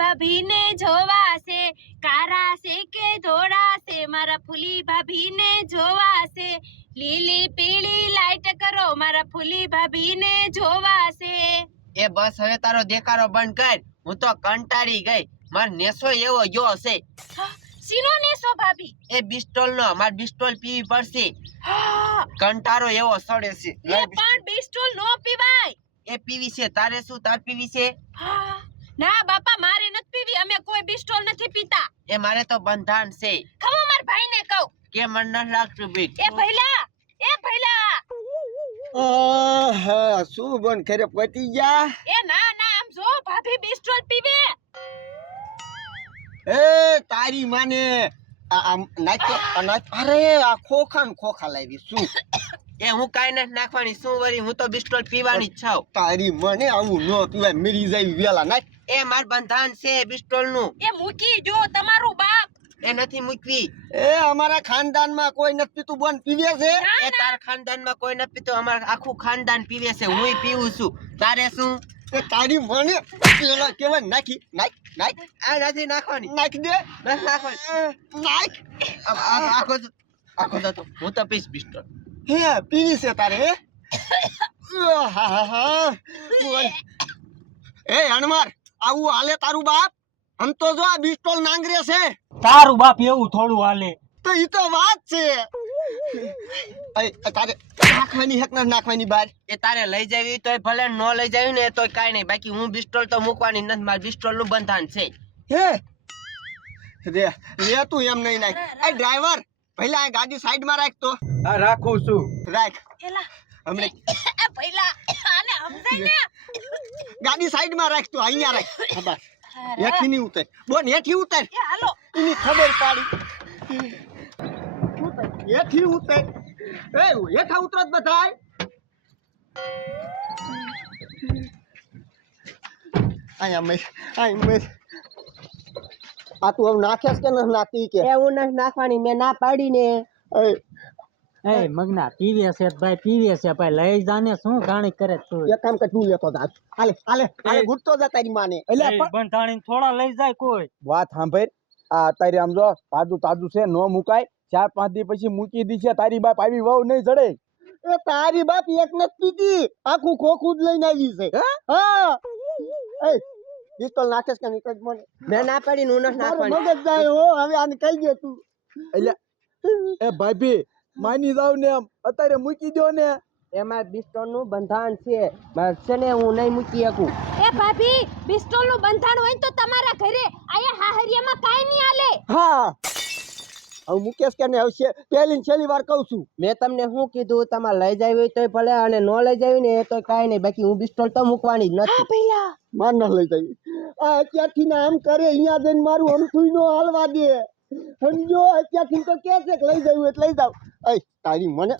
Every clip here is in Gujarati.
ભાભીને જોવા છે કારા છે કે ધોળાશે? મારા ફૂલી ભાભીને જોવા છે લીલી પીળી લાઈટ કરો મારા ફૂલી ભાભીને જોવા છે એ બસ હવે તારો દેખારો બંધ કર. હું તો કંટાળી ગઈ. માર નેસો એવો ગયો છે સીનો નેસો ભાભી? એ બિસ્ટોલ નો માર બિસ્ટોલ પીવી પડશે. કંટારો એવો સડે છે. એ પણ બિસ્ટોલ નો પીવાય. એ પીવી છે. તારે શું તાર પીવી છે? હા, ના બાપા મારે નથી પીવી. અમે કોઈ બિસ્ટોલ નથી પીતા. એ મારે તો બંધાણ છે. ખમો માર ભાઈને કહું. કે મન ન લાગતું બીક. એ ભઈલા એ ભઈલા આહા, શું બન ખરે પતી ગયા? એ ના ના આમ જો ભાભી બિસ્ટોલ પીવે. એ તારી માને આમ નાચો તો, અરે આ ખોખા ને ખોખા લાવી. શું? એ હું કાઈ નથી નાખવાની. શું વરી હું તો બિસ્ટોલ પીવાની જ છું. તારી મને આવું ન પીવાય મરી જાય વેલા. નાખ. એ માર બંધાન છે બિસ્ટોલનું એ મૂકી જો તમારું બાપ. એ નથી મૂકવી. એ અમારા ખાનદાનમાં કોઈ નથી પીતું બોન પીવે છે? એ તાર ખાનદાનમાં કોઈ નથી પીતું અમાર આખું ખાનદાન પીવે છે હું પીવું છું. તારે શું? એ તારી મને પેલા કેવાય નાખી નાખ નાખ. આ નથી નાખવાની. નાખ દે. નાખવાની. નાખ. આખો આખો તો હતો. હું તો પીશ બિસ્ટોલ હે પીવી છે તારે હે? હા હા એ હણમાર. આવું હાલે તારું બાપ? આમ તો જો આ બિસ્ટોલ નાંગરે છે. તારું બાપ એવું થોડું હાલે. તો ઈ તો વાત છે. તારે નાખવાની હેક ના નાખવાની બાર? એ તારે લઈ જાવી તોય ભલે ન લઈ જાવી ને તોય કાઈ નહીં. બાકી હું બિસ્ટોલ તો મૂકવાની નથી મારે બિસ્ટોલનું બંધાણ છે. હે? રે લે તું એમ નહીં નાખ. એ ડ્રાઈવર પહેલા આ ગાડી સાઈડમાં રાખ તો. હા રાખું છું. રાખ. એલા. હમણે. એ આને સમજાય ને. ગાડી સાઈડમાં રાખ તો અહીંયા રાખ. બસ હેઠી ની ઉતર. બોન હેઠી ઉતર. હાલો. એની ખબર પાડી. હેઠી ઉતર. એ હેઠા ઉતરો જ બધાય. અહીંયા મેં અહીંયા મેં. આ તું હવે નાખેસ કે નથી નાખતી કે? એવું નથી નાખવાની મેં ના પાડી ને એ મગના પીવે છે ભાઈ પીવે છે ભાઈ. લઈ જાને શું ગાણી કરે તું? એક કામ કર તું લેતો જા. હાલે હાલે હાલે ગુટતો જા તારી માને. એટલે બંધાણી થોડા લઈ જાય કોઈ. વાત સાંભળ. આ તારી આમ જો તાજું તાજું છે નો મુકાય. ચાર પાંચ દી પછી મૂકી દી છે તારી બાપ આવી વહુ નહીં જડે. એ તારી બાપ એક ને પીધી આખું ખોખું જ લઈને આવી છે. હા? એ પિસ્તોલ નાખેસ કે નીકળ મને? મેં ના પાડી નું ના પાડી મગજ જાય હો હવે આને કહી દે તું. એટલે એ ભાભી માની જાવ ને એમ. અત્યારે મૂકી દો ને. એમાં બિસ્ટોલનું બંધાણ છે છે ને હું નહીં મૂકી શકું. એ ભાભી બિસ્ટોલનું બંધાણ હોય તો તમારા ઘરે આયા હાહરિયામાં કાઈ નહીં આલે હા. હવે મુકેશ કે આવશે? પહેલી છેલ્લી વાર કહું છું. મેં તમને શું કીધું? તમારે લઈ જાવી હોય તોય ભલે અને ન લઈ જાવી ને એ તો કઈ નહીં. બાકી હું બિસ્ટોલ તો મૂકવાની જ નથી. ભઈલા. માર ન લઈ જઈ આ અત્યારથી ને આમ કરે? અહીંયા જઈને મારું અમથું નો હાલવા દે. સમજો અત્યારથી તો કે છે કે લઈ જવું એટલે લઈ જાવ. એ તારી મને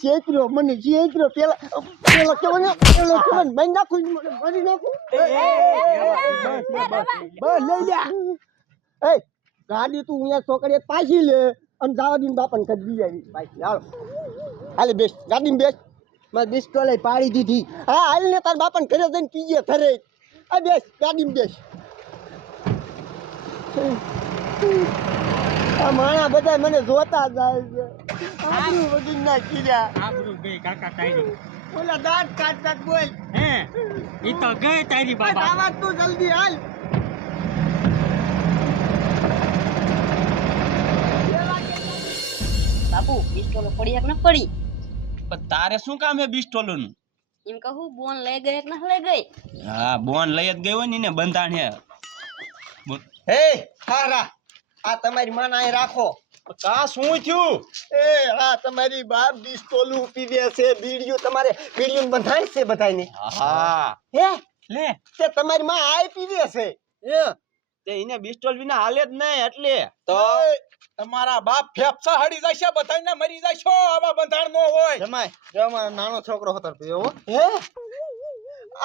ચેતરો મને ચેતરો પેલા પેલા કે મને પેલા કે મને મેં નાખું મને મારી નાખું બસ લઈ લે એ ગાડી તું અહીંયા છોકરીએ પાછી લે અને જવા દીને બાપન કરી દી આવી પાછી હાલ હાલે બેસ ગાડીમાં બેસ મેં બિસ્ટોલ પાડી દીધી હા હાલ ને તાર બાપન ઘરે જઈને પીજે થરે આ બેસ ગાડીમાં બેસ માણા બધા મને જોતા જાય છે. આબરૂ વગીન ના કીધા. આબરૂ ગઈ કાકા તારી ઓલા દાંત કાઢતા બોલ. હે? ઈ તો ગઈ તારી બાબા. આવાજ તું જલ્દી હાલ. બાપુ બિસ્ટોલો પડી એક ન પડી. પણ તારે શું કામ હે બિસ્ટોલું એમ કહું બોન લઈ ગઈ એક ના લઈ ગઈ. હા બોન લઈ જ ગયો ને એને બંધાણ હે હે હારા. આ તમારી માના અહીં રાખો. કા શું થયું? એ હા તમારી બાપ ડિસ્ટોલું પીવે છે બીડીયું તમારે બીડીયું બંધાય છે બધાયને. હા. હે? લે. તે તમારી માં આય પીવે છે. એ તે એને બિસ્ટોલ વિના હાલે જ નહીં એટલે. તો? તમારા બાપ ફેફસા હડી જશે બધાને મરી જશો આવા બંધાણ નો હોય. જમાય. જમાય નાનો છોકરો હતો એવો. હે?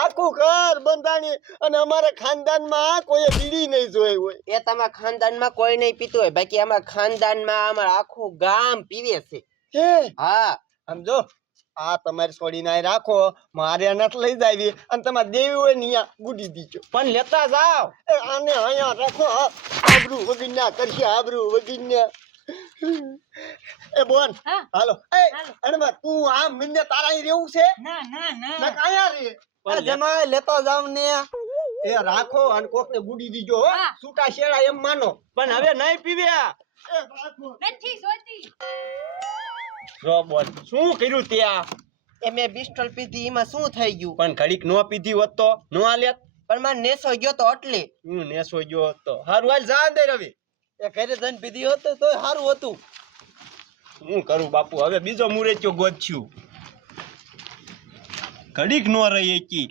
આખું ઘર બંધાણી અને અમારા ખાનદાનમાં કોઈ બીડી નહીં જોઈ હોય. એ તમારા ખાનદાનમાં કોઈ નહીં પીતું હોય. બાકી અમારા ખાનદાનમાં અમારા આખું ગામ પીવે છે. હે? હા. સમજો આ તમારી છોડી ના રાખો મારે નથી લઈ જાવી અને તમારે દેવી હોય ને અહીંયા ગુડી દીજો પણ લેતા જાવ એ આને અહીંયા રાખો આબરુ વગીના કરશે આબરૂ વગીના એ બોન હાલો. એ. અણમાં તું આમ મિન્ને તારા અહીં રહેવું છે? ના ના ના. ના કાયા રે લેતા જાવ ને. એ રાખો અને કોકને બુડી દીજો છૂટા શેડા એમ માનો. પણ હવે નહીં પીવ્યા નથી સોતી જો બોલ શું કર્યું ત્યાં એ મેં પિસ્ટોલ પીધી એમાં શું થઈ ગયું? પણ ઘડીક નો પીધી હોત તો નો આલ્યાત પણ મારે નેસો ગયો તો એટલે હું નેસો ગયો હોત તો. હારું હાલ જા દે રવિ એ ઘરે જઈને પીધી હોત તો તોય સારું હતું. હું કરું બાપુ? હવે બીજો મુરેચ્યો ગોચ્યું ઘડીક નો રહી એકી